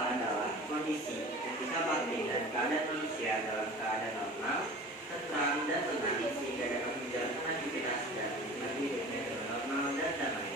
adalah kondisi ketika batin dan keadaan manusia dalam keadaan normal, tentram dan tenang sehingga dapat menjalankan aktivitas dan menikmati hidupnya dengan normal dan damai.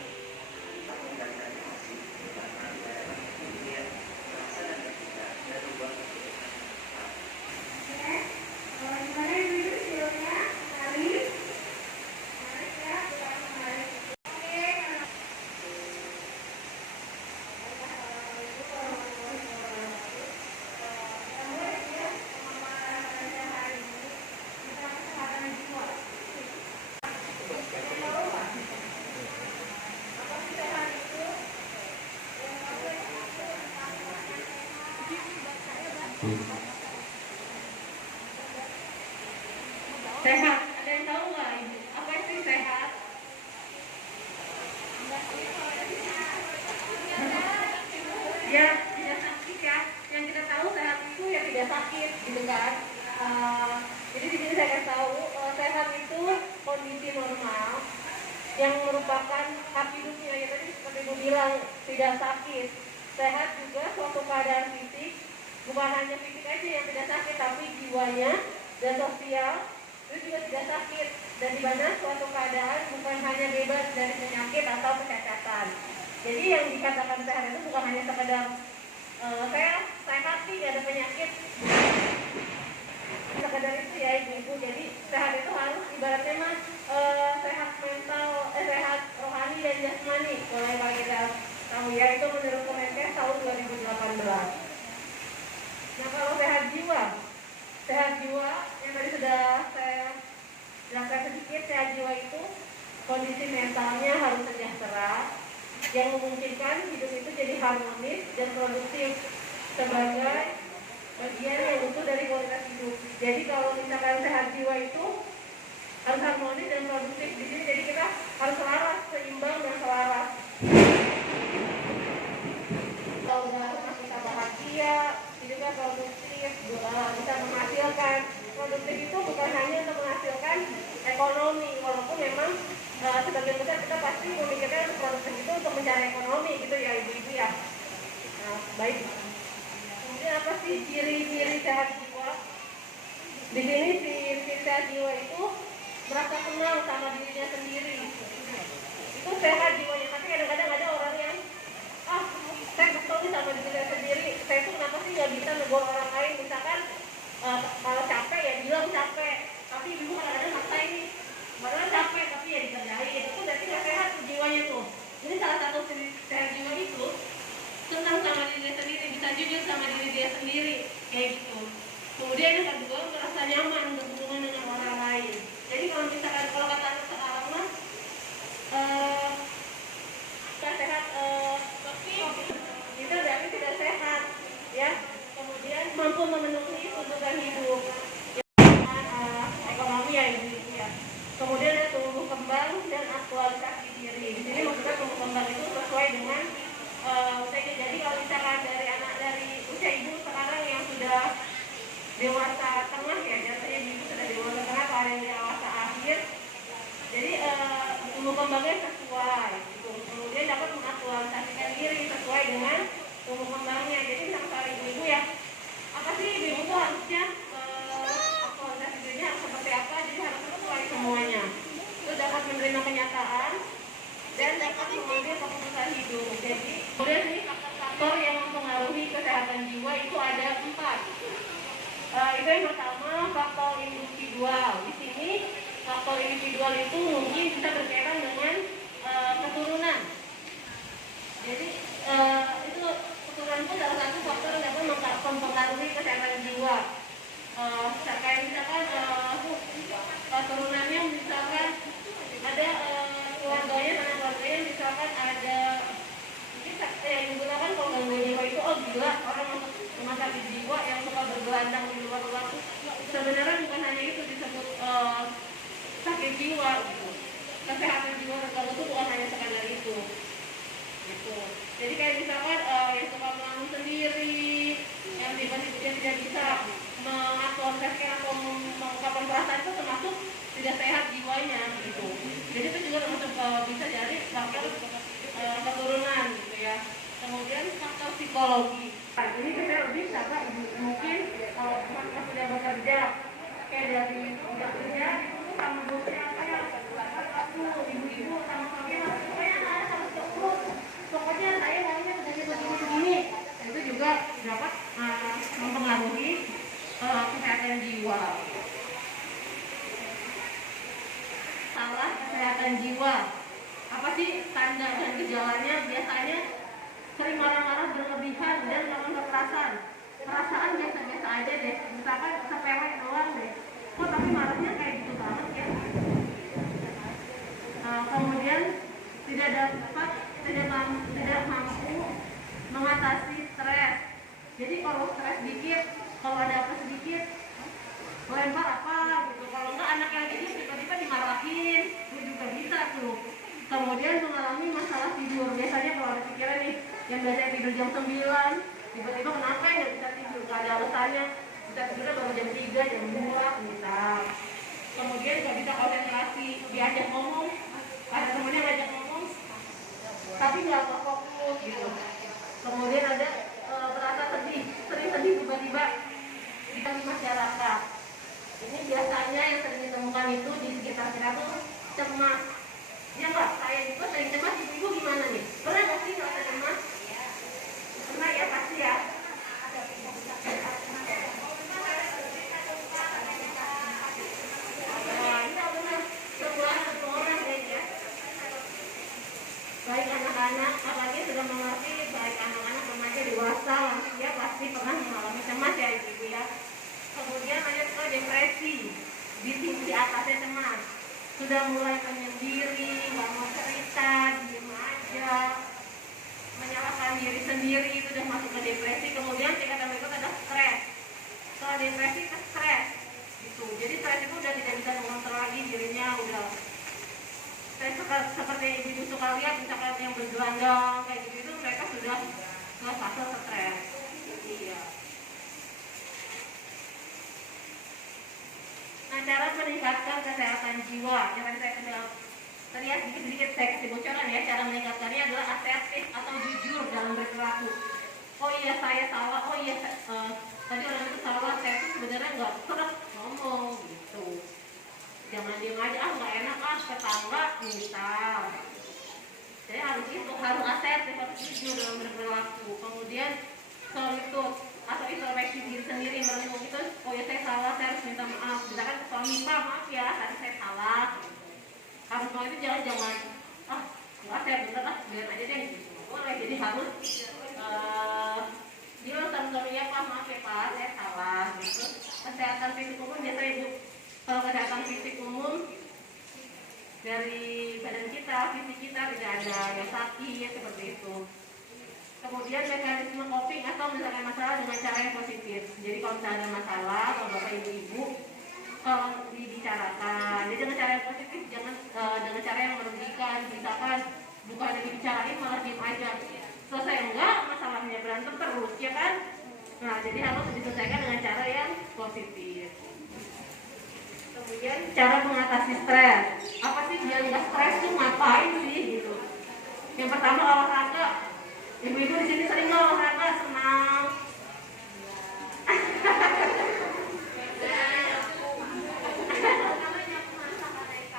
Sehat, ada yang tahu nggak Ibu? Apa sih sehat? Ya, tidak sakit ya. Yang kita tahu sehat itu ya tidak sakit, gitu kan? Jadi di sini saya kasih tahu sehat itu kondisi normal yang merupakan hak hidupnya. Ya tadi seperti Ibu bilang tidak sakit. Sehat juga suatu keadaan fisik, bukan hanya fisik aja yang tidak sakit, tapi jiwanya dan sosial itu juga tidak sakit, dan di mana suatu keadaan bukan hanya bebas dari penyakit atau kecacatan. Jadi yang dikatakan sehat itu bukan hanya sekedar saya sehat tidak ada penyakit, sekedar itu ya ibu-ibu. Jadi sehat itu harus ibaratnya mah sehat mental, sehat rohani dan jasmani. Mulai kalau kita tahu ya, itu menurut Kemenkes tahun 2018. Nah kalau sehat jiwa yang tadi sudah saya jelaskan sedikit. Sehat jiwa itu kondisi mentalnya harus sejahtera, yang memungkinkan hidup itu jadi harmonis dan produktif sebagai bagian yang utuh dari kualitas hidup. Jadi kalau misalkan sehat jiwa itu harus harmonis dan produktif di sini, jadi kita harus selaras, seimbang dan selaras. Kalau kita bahagia, hidupnya produktif, bisa menghasilkan. Produktif itu bukan hanya untuk menghasilkan ekonomi, walaupun memang sebagian besar kita pasti memikirkan produktif itu untuk mencari ekonomi gitu ya ibu-ibu ya. Nah, baik. Kemudian apa sih ciri-ciri sehat jiwa? Di sini ciri sehat jiwa itu merasa tenang sama dirinya sendiri. Itu sehat jiwanya. Tapi kadang-kadang ada orang yang saya kesel nih sama diri saya sendiri. Saya tuh kenapa sih nggak bisa negur orang lain? Misalkan kalau capek ya bilang capek. Tapi ibu kadang-kadang maksa ini. Padahal capek tapi ya dikerjain. Itu berarti nggak sehat tuh jiwanya tuh. Ini salah satu ciri sehat jiwa itu tenang sama diri sendiri, bisa jujur sama diri dia sendiri, kayak gitu. Kemudian yang kedua, merasa nyaman berhubungan dengan orang lain. Jadi kalau misalkan kalau kata anak sekarang mah sehat itu berarti tidak sehat ya. Kemudian mampu memenuhi kebutuhan hidup ekonomi ya ibu ya. Kemudian ada tumbuh kembang dan aktualisasi diri. Di sini maksudnya tumbuh kembang itu sesuai dengan usianya. Jadi kalau misalkan dari anak dari usia ibu sekarang yang sudah dewasa tengah ya, biasanya ibu sudah dewasa tengah atau ada yang dewasa akhir. Jadi tumbuh kembangnya sesuai gitu. Kemudian dapat mengaktualisasikan diri sesuai dengan tumbuh kembangnya. Jadi misalnya ibu-ibu ya, apa sih ibu-ibu tuh harusnya aktualisasi dirinya harus seperti apa? Jadi harus sesuai semuanya. Itu dapat menerima kenyataan dan dapat mengambil keputusan hidup. Jadi kemudian ini faktor-faktor yang mempengaruhi kesehatan jiwa itu ada 4. Itu yang pertama, faktor individual. Di sini faktor individual itu mungkin bisa berkaitan dengan keturunan. Jadi itu keturunan itu salah satu faktor yang dapat mempengaruhi kesehatan jiwa. Kayak misalkan keturunannya misalkan ada keluarganya, anak keluarganya misalkan ada mungkin yang digunakan kalau gangguan jiwa itu gila, orang masuk rumah sakit jiwa yang suka bergelandang di luar ruang. Sebenarnya bukan hanya itu disebut sakit jiwa gitu. Kesehatan jiwa terganggu itu bukan hanya sekadar itu gitu. Jadi kayak misalkan yang suka melamun sendiri, yang tiba-tiba dia tidak bisa mengaktualisasikan atau mengungkapkan perasaan, itu termasuk tidak sehat jiwanya gitu. Jadi itu juga termasuk bisa jadi faktor keturunan gitu ya. Kemudian faktor psikologi. Ini kita lebih sama ibu mungkin kalau mereka sudah bekerja kayak dari kerja itu sama bosnya apa ya aku ibu-ibu sama suaminya pokoknya harus terus pokoknya saya maunya begini itu juga dapat mempengaruhi kesehatan jiwa. Salah kesehatan jiwa apa sih tanda dan gejalanya? Biasanya sering marah-marah berlebihan dan melakukan kekerasan. Perasaan biasa-biasa aja deh, misalkan sepele doang deh. Kok tapi marahnya kayak gitu banget ya. Kemudian tidak mampu mengatasi stres. Jadi kalau stres dikit, kalau ada apa sedikit, lempar apa gitu. Kalau enggak anak yang gitu tiba-tiba dimarahin, itu juga bisa tuh. Kemudian mengalami masalah tidur. Biasanya kalau ada pikiran nih, yang biasanya tidur jam 9, tiba-tiba kenapa ya bisa tidur? Gak ada alasannya. Bisa tidurnya baru jam 3, jam 2, misal. Kemudian gak bisa konsentrasi, diajak ngomong, ada temennya ngajak ngomong, tapi gak fokus gitu. Kemudian ada merasa sedih, sering sedih tiba-tiba di masyarakat. Ini biasanya yang sering ditemukan itu di sekitar kita tuh cemas. Ya enggak, saya juga sering cemas. Ibu gimana nih? Pernah nggak sih ngerasa cemas? Pernah ya, pasti ya. Baik anak-anak, apalagi sudah mengerti, baik anak-anak, remaja, dewasa, lansia pasti pernah mengalami cemas ya ibu ya. Kemudian ada juga depresi, di atasnya cemas, sudah mulai penyendiri, nggak mau cerita, diem aja, menyalahkan diri sendiri, itu udah masuk ke depresi. Kemudian tingkatan berikut ada stres. Setelah depresi ke stres, gitu. Jadi stres itu udah tidak bisa mengontrol lagi dirinya, udah seperti ibu suka lihat misalkan yang bergelandang kayak gitu, itu mereka sudah ke fase stres. Iya. Nah, cara meningkatkan kesehatan jiwa yang tadi saya sudah terlihat sedikit saya kasih bocoran ya. Cara meningkatkannya adalah asertif atau jujur dalam berperilaku. Oh iya saya salah, oh iya tadi orang itu salah, saya itu sebenarnya nggak terus ngomong gitu. Jangan diam aja, nggak enak tetangga misal. Jadi harus asertif atau jujur dalam berperilaku. Kemudian solitude atau introspeksi diri sendiri, merenung itu, oh ya saya salah, saya harus minta maaf. Misalkan ke suami, Pak maaf ya, tadi saya salah. Harus mau itu jangan nggak saya bener biar aja deh. Boleh, jadi harus bilang sama suami ya, Pak maaf ya Pak, saya salah. Gitu. Kesehatan fisik umum biasanya ibu. Kalau kesehatan fisik umum dari badan kita, fisik kita tidak ada yang sakit seperti itu. Kemudian mekanisme coping atau menyelesaikan masalah dengan cara yang positif. Jadi kalau misalnya ada masalah, kalau bapak ibu kalau dibicarakan, jadi dengan cara yang positif, jangan dengan cara yang merugikan. Misalkan bukan dibicarain malah diem aja. Selesai enggak masalahnya, berantem terus ya kan? Nah jadi harus diselesaikan dengan cara yang positif. Kemudian cara mengatasi stres. Apa sih biar nggak stres tuh ngapain sih gitu? Yang pertama olahraga. Ibu-ibu di sini sering olahraga, senang.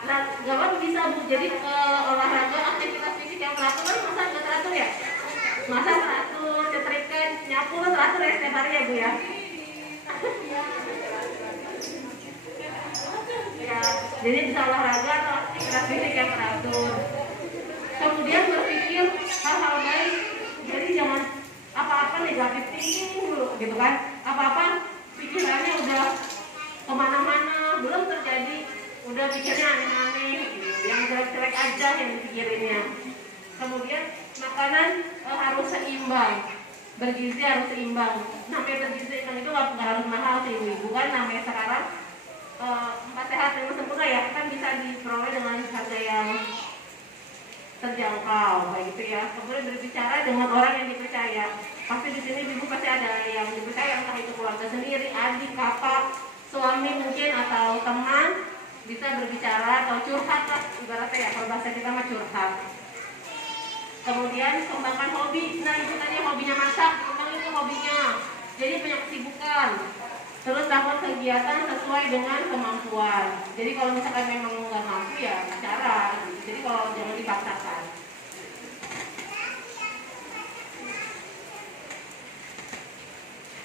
Nah, gak apa bisa bu. Jadi olahraga aktivitas fisik yang teratur kan masa nggak teratur ya? Masa teratur, nyetrika, nyapu lo teratur ya setiap hari ya bu ya? Ya, jadi bisa olahraga atau aktivitas fisik yang teratur. Kemudian berpikir hal-hal baik. Jadi jangan apa-apa negatif thinking dulu, gitu kan? Apa-apa pikirannya udah kemana-mana, belum terjadi, udah pikirnya aneh-aneh, gitu. Yang jelek-jelek aja yang dipikirinnya. Kemudian makanan harus seimbang, bergizi harus seimbang. Namanya bergizi seimbang itu nggak harus mahal sih ibu, kan? Namanya sekarang 4 sehat 5 sempurna ya, kan bisa diperoleh dengan harga yang terjangkau, kayak gitu ya. Kemudian berbicara dengan orang yang dipercaya. Pasti di sini ibu pasti ada yang dipercaya, entah itu keluarga sendiri, adik, kakak, suami mungkin atau teman, bisa berbicara atau curhat lah, ibaratnya ya kalau bahasa kita mah curhat. Kemudian kembangkan hobi. Nah ibu tadi hobinya masak, kembangin hobinya, jadi punya kesibukan. Terus lakukan kegiatan sesuai dengan kemampuan. Jadi kalau misalkan memang nggak mampu ya bicara. Jadi kalau jangan dipaksakan.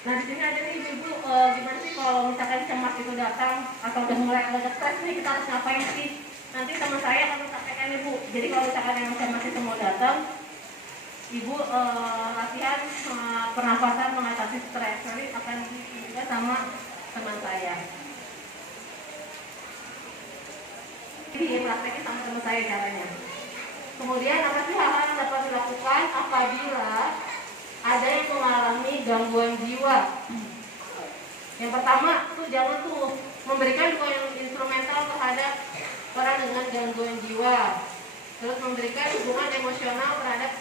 Nah di sini ada nih ibu, gimana sih kalau misalkan cemas itu datang atau udah mulai agak stres nih, kita harus ngapain sih? Nanti sama saya akan sampaikan ibu. Jadi kalau misalkan yang cemas itu mau datang, ibu latihan pernafasan mengatasi stres. Nanti akan juga sama teman saya. Jadi prakteknya sama teman saya caranya. Kemudian apa sih hal-hal yang dapat dilakukan apabila ada yang mengalami gangguan jiwa? Yang pertama tuh jangan tuh memberikan dukungan instrumental terhadap orang dengan gangguan jiwa. Terus memberikan dukungan emosional terhadap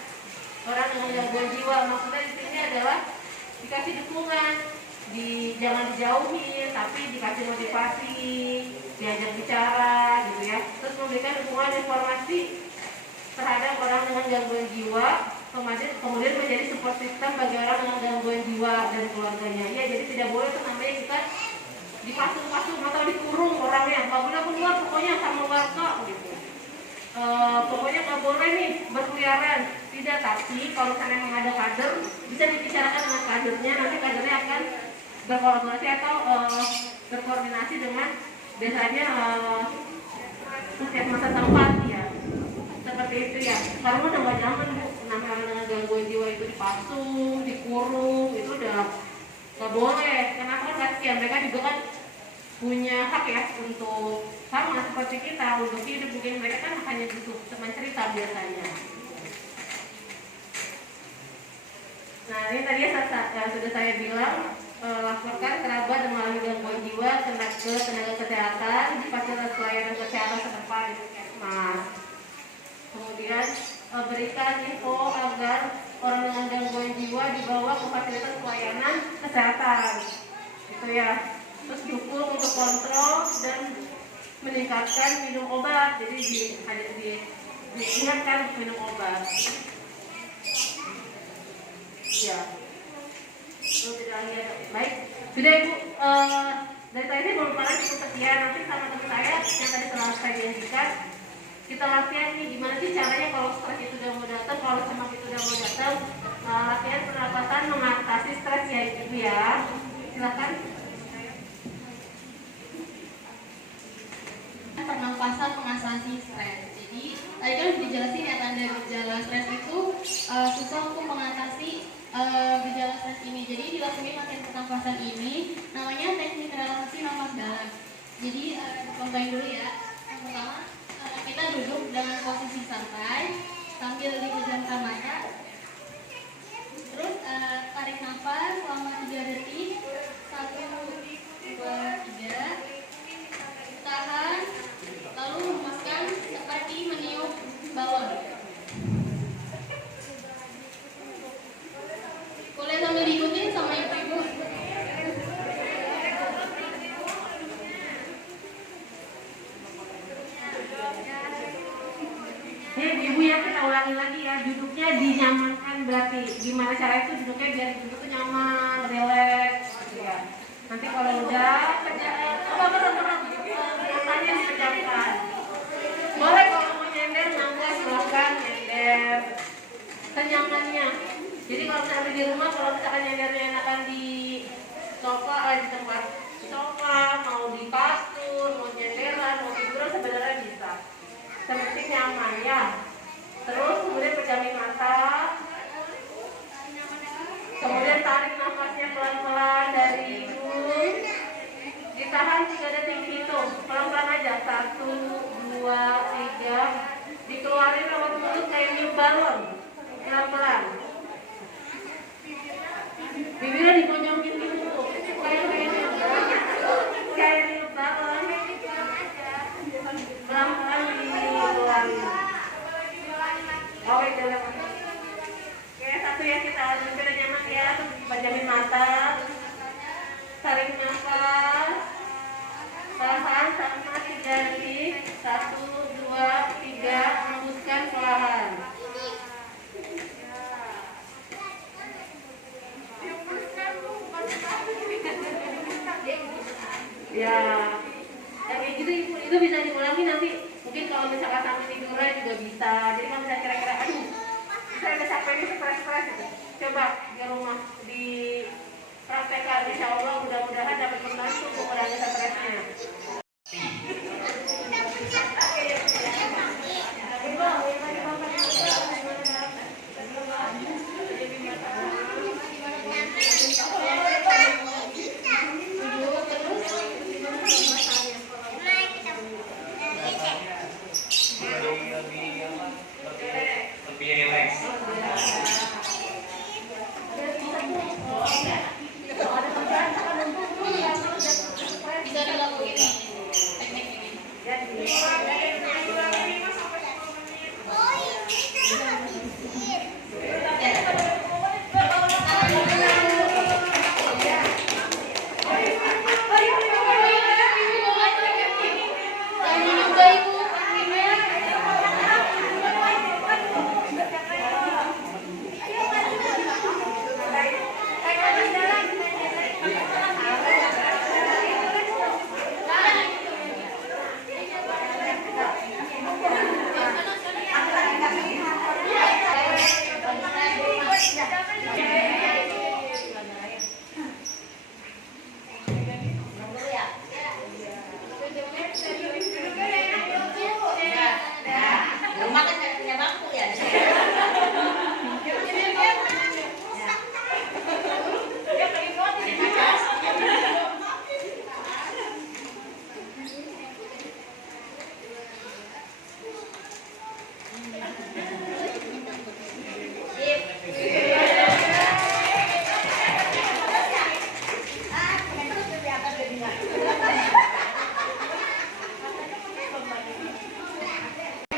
orang dengan gangguan jiwa. Maksudnya di sini adalah dikasih dukungan, jangan dijauhin, tapi dikasih motivasi, diajak bicara, gitu ya. Terus memberikan dukungan informasi terhadap orang dengan gangguan jiwa. Kemudian menjadi support system bagi orang dengan gangguan jiwa dan keluarganya. Ya, jadi tidak boleh tuh namanya kita dipasung-pasung atau dikurung orangnya. Nggak boleh keluar, pokoknya sama warga gitu. Pokoknya nggak boleh nih berkeliaran. Tidak, tapi kalau misalnya memang ada kader, bisa dibicarakan dengan kadernya. Nanti kadernya akan berkolaborasi atau berkoordinasi dengan biasanya puskesmas tempat ya. Seperti itu ya. Karena udah nggak zaman bu, orang dengan gangguan jiwa itu dipasung, dikurung, itu udah nggak boleh. Kenapa? Kasihan, mereka juga kan punya hak ya untuk sama seperti kita untuk hidup. Mungkin mereka kan hanya butuh teman cerita biasanya. Nah ini tadi sudah saya bilang, laporkan kerabat yang mengalami gangguan jiwa ke tenaga kesehatan di fasilitas pelayanan kesehatan setempat di puskesmas. Kemudian berikan info agar orang dengan gangguan jiwa dibawa ke fasilitas pelayanan kesehatan, gitu ya. Terus dukung untuk kontrol dan meningkatkan minum obat. Jadi diingatkan minum obat. Ya. Baik. Sudah ibu. Dari tadi belum pernah cukup sekian. Nanti sama teman saya yang tadi telah saya janjikan, kita latihan nih gimana sih caranya kalau stres itu udah mau datang, kalau cemas itu udah mau datang. Latihan pernapasan mengatasi stres ya ibu ya. Silakan. Pernapasan mengatasi stres. Jadi tadi kan sudah dijelasin ya, tanda gejala stres itu susah untuk mengatasi gejala stres ini. Jadi dilakukan latihan pernapasan ini namanya teknik relaksasi nafas dalam. Jadi contohin dulu ya. Yang pertama kita duduk dengan posisi santai sambil dipejamkan mata. Terus tarik nafas selama 3 detik. 1, 2, 3. Tahan, lalu hembuskan seperti meniup balon. Boleh sambil diikutin sama ibu-ibu. Ibu ya, kita ulangi lagi ya, duduknya dinyamankan. Berarti gimana cara itu duduknya biar duduk tuh nyaman, relax ya. Nanti kalau udah matanya dipejamkan. Boleh kalau mau nyender mangga silahkan nyender senyamannya. Jadi kalau misalnya di rumah, kalau misalkan nyendernya enakan di sofa, di tempat sofa, mau di kasur, mau nyenderan, mau tiduran sebenarnya bisa. Seperti nyaman ya. Terus kemudian pejamin mata. Kemudian tarik nafasnya pelan-pelan dari hidung. Ditahan 3 detik hitung. Pelan-pelan aja. 1, 2, 3. Dikeluarin lewat mulut kayak niup balon. Pelan-pelan. Bibirnya digonjokin gitu. Kayak niup balon. Pelan-pelan dikeluarin. Oke, jalan. Oke, satu ya, kita udah nyaman ya. Terus dipajamin mata. Tarik nafas. Tahan sama 3 detik. 1, 2, 3. Hembuskan perlahan. Ya, kayak gitu ibu, itu bisa diulangi nanti. Mungkin kalau misalkan sambil tiduran juga bisa. Jadi kalau misalnya kira-kira, aduh, saya udah capek nih, stres gitu. Coba di rumah di praktekkan, insya Allah mudah-mudahan dapat membantu mengurangi stresnya. Lebih relax. Bisa dilakuin teknik ini.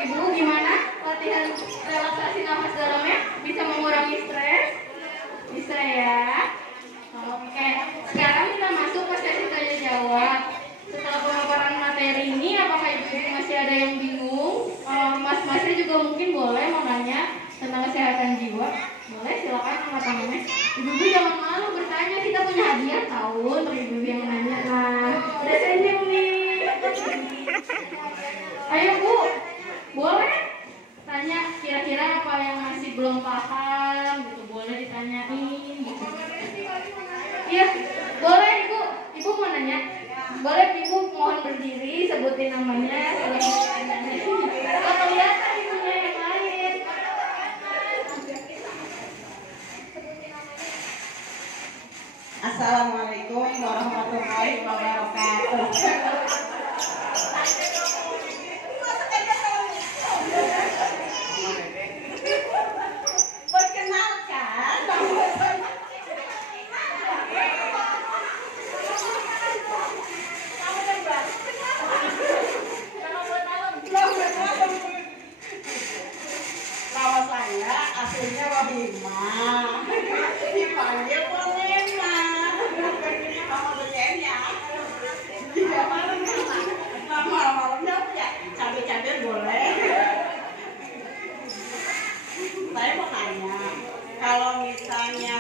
Ibu, gimana latihan relaksasi nafas dalamnya? Bisa mengurangi stres? Bisa ya? Oke, sekarang kita masuk ke sesi tanya jawab. Setelah pemaparan materi ini, apakah ibu-ibu masih ada yang bingung? Mas-masnya juga mungkin boleh mau nanya tentang kesehatan jiwa. Boleh, silakan angkat tangannya. Ibu-ibu jangan malu bertanya, kita punya hadiah tahu untuk ibu-ibu yang nanya. Nah, udah senyum nih. Ayo Bu, boleh tanya kira-kira apa yang masih belum paham gitu, boleh ditanyain gitu. Iya, boleh Ibu. Ibu mau nanya? Boleh Ibu mohon berdiri, sebutin namanya. Atau lihat ibunya yang lain. Assalamualaikum warahmatullahi wabarakatuh. Perkenalkan, nama saya aslinya Rohimah, dipanggil Polema. Nama bejenya, malamnya ya cabai-cabai boleh. Saya mau nanya, kalau misalnya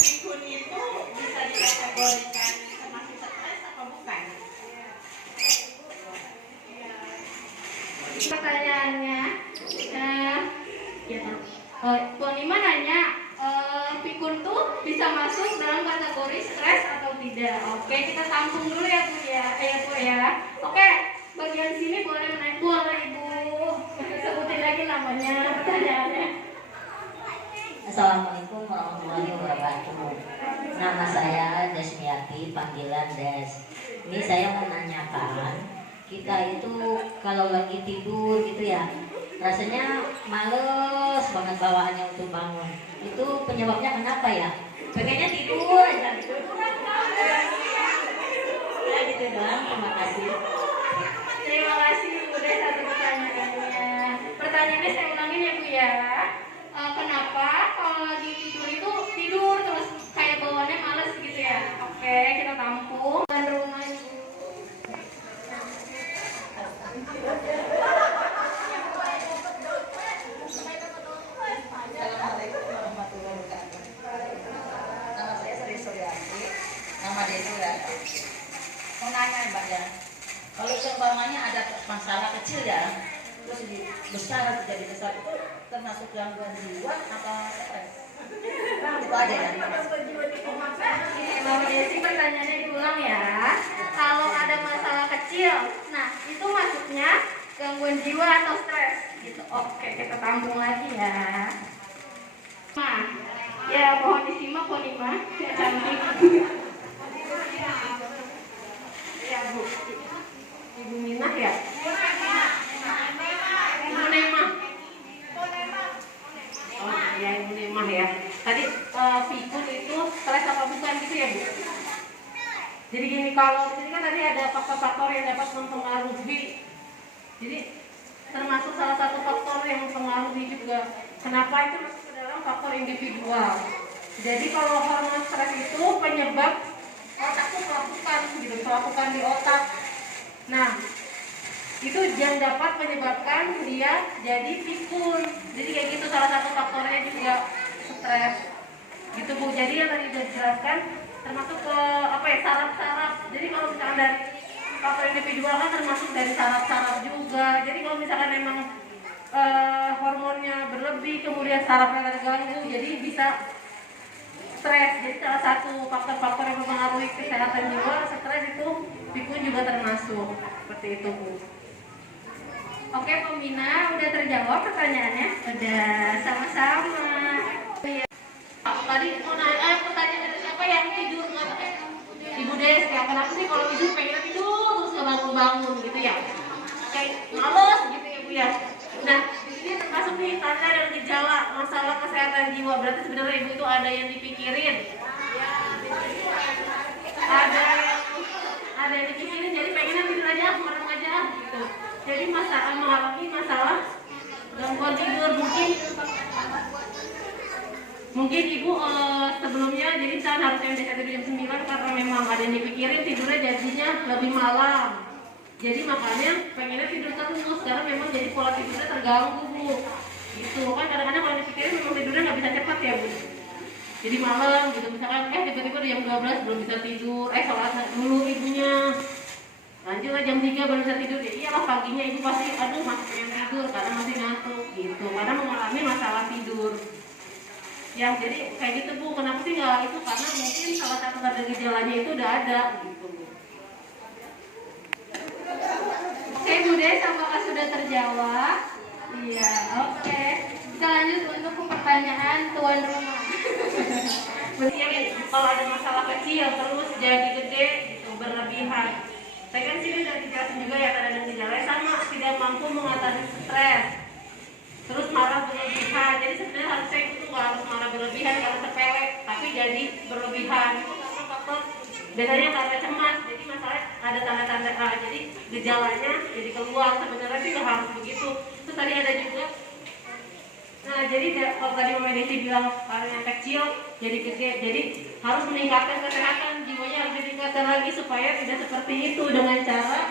pikun itu bisa dikategorikan termasuk stres atau bukan? Pertanyaannya, Ponima nanya, pikun tuh bisa masuk dalam kategori stres atau tidak? Oke, kita tampung dulu ya Bu ya. Oke, bagian sini boleh menaik, boleh Ibu. Sebutin lagi namanya, pertanyaannya. Assalamualaikum warahmatullahi wabarakatuh. Nama saya Desmiati, panggilan Des. Ini saya mau menanyakan, kita itu kalau lagi tidur gitu ya, rasanya males banget bawaannya untuk bangun. Itu penyebabnya kenapa ya? Pengennya tidur aja. Ya gitu doang, terima kasih. Terima kasih Bu Des atas pertanyaannya. Pertanyaannya saya ulangin ya Bu ya. Kenapa kalau lagi tidur itu tidur terus kayak bawaannya males gitu ya? Oke, kita tampung. Dan rumah Ibu. Assalamualaikum warahmatullahi wabarakatuh. Nama saya Sri Suryati, nama Desi ya. Mbak ya. Kalau seumpamanya ada masalah kecil ya, terus besar jadi besar itu termasuk gangguan jiwa atau stres? Itu ada ya. Ini Mama Desi pertanyaannya diulang ya. Kalau ada masalah kecil, nah itu maksudnya gangguan jiwa atau stres gitu. Oke, kita tampung lagi ya. Ya, mohon disimak Ponima. Ya, cantik. Ya, Bu. Ibu Minah ya? Ibu Nemah. Oh, ya Ibu Nemah ya. Tadi pikun itu stres apa bukan gitu ya, Bu? Jadi gini, kalau ini kan tadi ada faktor-faktor yang dapat mempengaruhi. Jadi termasuk salah satu faktor yang mempengaruhi juga. Kenapa itu masuk ke dalam faktor individual. Jadi kalau hormon stres itu penyebab otak tuh pelapukan di otak. Nah, itu yang dapat menyebabkan dia jadi pikun. Jadi kayak gitu, salah satu faktornya juga stres. Gitu Bu. Jadi yang tadi sudah dijelaskan termasuk ke saraf-saraf. Jadi kalau misalkan dari faktor individual kan termasuk dari saraf-saraf juga. Jadi kalau misalkan memang hormonnya berlebih, kemudian sarafnya terganggu, jadi bisa stres. Jadi salah satu faktor-faktor yang mempengaruhi kesehatan jiwa, stres itu pikun juga termasuk. Seperti itu Bu. Oke Pembina, udah terjawab pertanyaannya? Udah, sama-sama. Tadi mau nanya pertanyaan dari siapa yang tidur nggak pakai? Ibu Des, ya kenapa sih kalau tidur pengen tidur terus nggak bangun-bangun gitu ya? Kayak males gitu ya Bu ya. Nah, di sini termasuk nih tanda dan gejala masalah kesehatan jiwa. Berarti sebenarnya Ibu itu ada yang dipikirin. Ada yang dipikirin, jadi pengennya tidur aja, merem aja gitu. Jadi mengalami masalah gangguan tidur mungkin Ibu sebelumnya jadi harusnya bisa tidur jam 9 karena memang ada yang dipikirin, tidurnya jadinya lebih malam. Jadi makanya pengennya tidur terus karena memang jadi pola tidurnya terganggu Bu. Gitu kan kadang-kadang kalau dipikirin memang tidurnya nggak bisa cepat ya Bu. Jadi malam gitu misalkan tiba-tiba jam 12 belum bisa tidur, sholat dulu ibunya. Lanjut jam 3 baru bisa tidur. Jadi iyalah paginya Ibu pasti masih pengen tidur karena masih ngantuk gitu. Karena mengalami masalah tidur. Ya jadi kayak gitu Bu. Kenapa sih nggak itu? Karena mungkin salah satu tanda gejalanya itu udah ada gitu Bu. Oke Bu Des, apakah sudah terjawab? Iya, oke. Kita lanjut untuk pertanyaan tuan rumah. Kalau ada masalah kecil terus jadi gede gitu, berlebihan. Saya kan sini udah dijelasin juga ya tanda dan gejalanya sama, tidak mampu mengatasi stres. Terus marah berlebihan. Jadi sebenarnya harusnya itu nggak harus marah berlebihan karena sepele, tapi jadi berlebihan. Itu karena faktor biasanya karena cemas. Jadi masalah ada tanda-tanda jadi gejalanya jadi keluar. Sebenarnya sih nggak harus begitu. Terus tadi ada juga. Nah jadi kalau tadi Mama Desi bilang karena yang kecil jadi gede, jadi harus meningkatkan kesehatan jiwanya, harus ditingkatkan lagi supaya tidak seperti itu dengan cara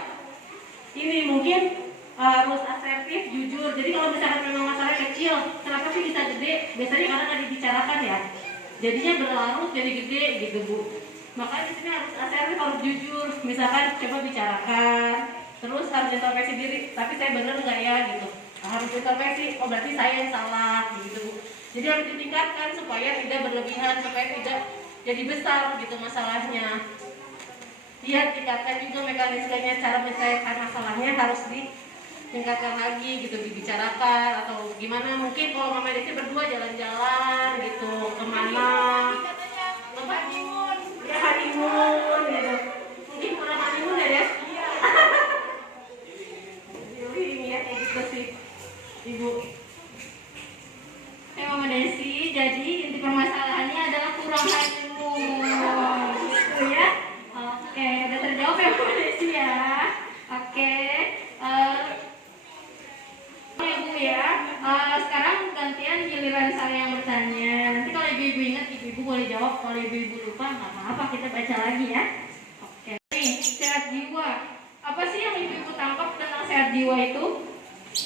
ini mungkin harus asertif, jujur. Jadi kalau misalkan memang masalah kecil, kenapa sih bisa gede? Biasanya karena nggak dibicarakan ya, jadinya berlarut jadi gede gitu Bu. Makanya di sini harus asertif, harus jujur. Misalkan coba bicarakan, terus harus introspeksi diri. Tapi saya bener nggak ya gitu? Harus introspeksi. Oh berarti saya yang salah gitu Bu. Jadi harus ditingkatkan supaya tidak berlebihan, supaya tidak jadi besar gitu masalahnya. Dia tingkatkan juga mekanismenya, cara menyelesaikan masalahnya harus ditingkatkan lagi gitu, dibicarakan atau gimana. Mungkin kalau Mama Desi berdua jalan-jalan gitu kemana, honeymoon gitu. Mungkin kurang honeymoon ya? Ini ya kayak gitu sih Ibu. Mama Desi, jadi inti permasalahannya adalah kurang honeymoon gitu ya. Oke, udah terjawab ya Mama Desi ya. Oke, Bu ya. Sekarang gantian giliran saya yang bertanya. Nanti kalau ibu-ibu ingat, ibu-ibu boleh jawab. Kalau ibu-ibu lupa, nggak apa-apa, kita baca lagi ya. Oke. Nih, sehat jiwa. Apa sih yang ibu-ibu tangkap tentang sehat jiwa itu?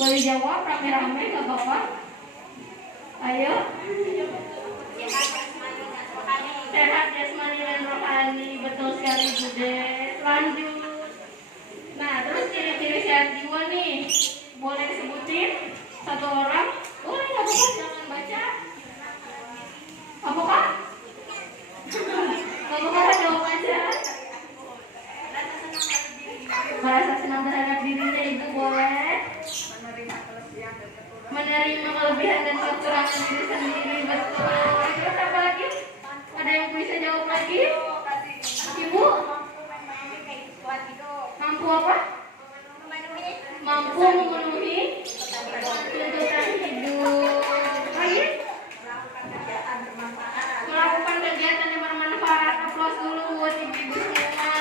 Boleh jawab rame-rame, nggak apa-apa. Ayo. Sehat jasmani dan rohani, betul sekali Bu Des. Lanjut. Nah, terus ciri-ciri sehat jiwa nih, boleh disebutin satu orang? Boleh, nggak apa-apa, jangan baca. Apakah? Nggak apa-apa, jawab aja. Merasa senang terhadap dirinya itu boleh. Menerima kelebihan dan kekurangan diri sendiri, betul. Terus apa lagi? Ada yang bisa jawab lagi? Ibu? Mampu apa? Mampu memenuhi tuntutan hidup. Lagi? Melakukan kegiatan yang bermanfaat. Aplaus dulu buat ibu-ibu semua.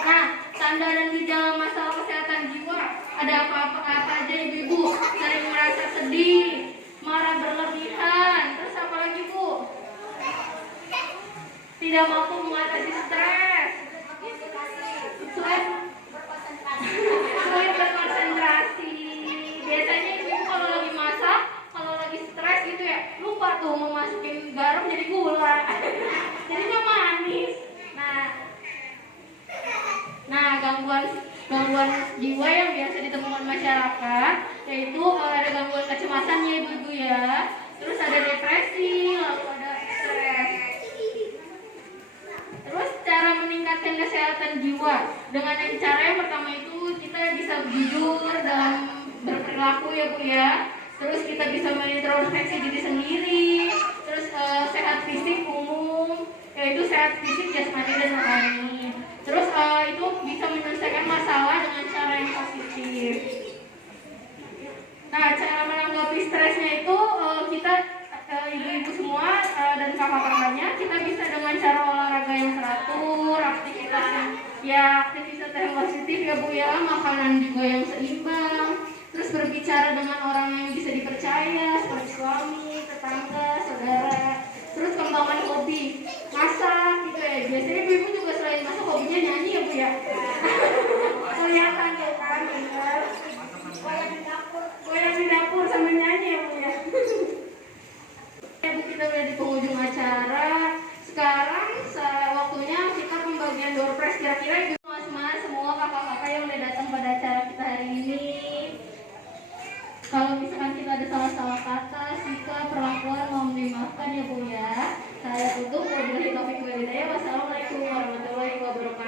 Nah, tanda dan gejala masalah kesehatan jiwa ada apa aja ibu-ibu? Sering merasa sedih, marah berlebihan, terus apa lagi Bu? Tidak mampu mengatasi stres, sulit berkonsentrasi. Biasanya ibu-ibu kalau lagi masak, kalau lagi stres gitu ya, lupa tuh mau masukin garam jadi gula, jadinya manis. Nah, gangguan jiwa yang biasa ditemukan masyarakat yaitu ada gangguan kecemasan ya ibu-ibu ya, terus ada depresi, lalu ada stres. Terus cara meningkatkan kesehatan jiwa dengan cara yang pertama itu kita bisa jujur dalam berperilaku ya Bu ya. Terus kita bisa mengintrospeksi diri sendiri. Terus sehat fisik umum, yaitu sehat fisik jasmani dan rohani. Terus itu bisa menyelesaikan masalah dengan cara yang positif. Nah, cara menanggapi stresnya itu kita ibu-ibu semua dan kakak-kakaknya kita bisa dengan cara olahraga yang teratur, aktivitas yang positif ya Bu ya, makanan juga yang seimbang. Terus berbicara dengan orang yang bisa dipercaya seperti suami, tetangga, saudara. Terus kembangan hobi, masak gitu ya. Biasanya ibu-ibu juga selain masak hobinya nyanyi ya Bu ya. Kelihatan ya kan, benar. Goyang di dapur sambil nyanyi ya Bu ya. Ya Bu, kita udah di penghujung acara. Sekarang waktunya kita pembagian door prize. Kira-kira ibu mas-mas semua kakak-kakak yang udah datang pada acara kita hari ini, kalau misalkan kita ada salah-salah kata, sikap, perlakuan, mohon dimaafkan ya Bu ya. Saya tutup. Wabillahi taufiq wal hidayah. Wassalamualaikum warahmatullahi wabarakatuh.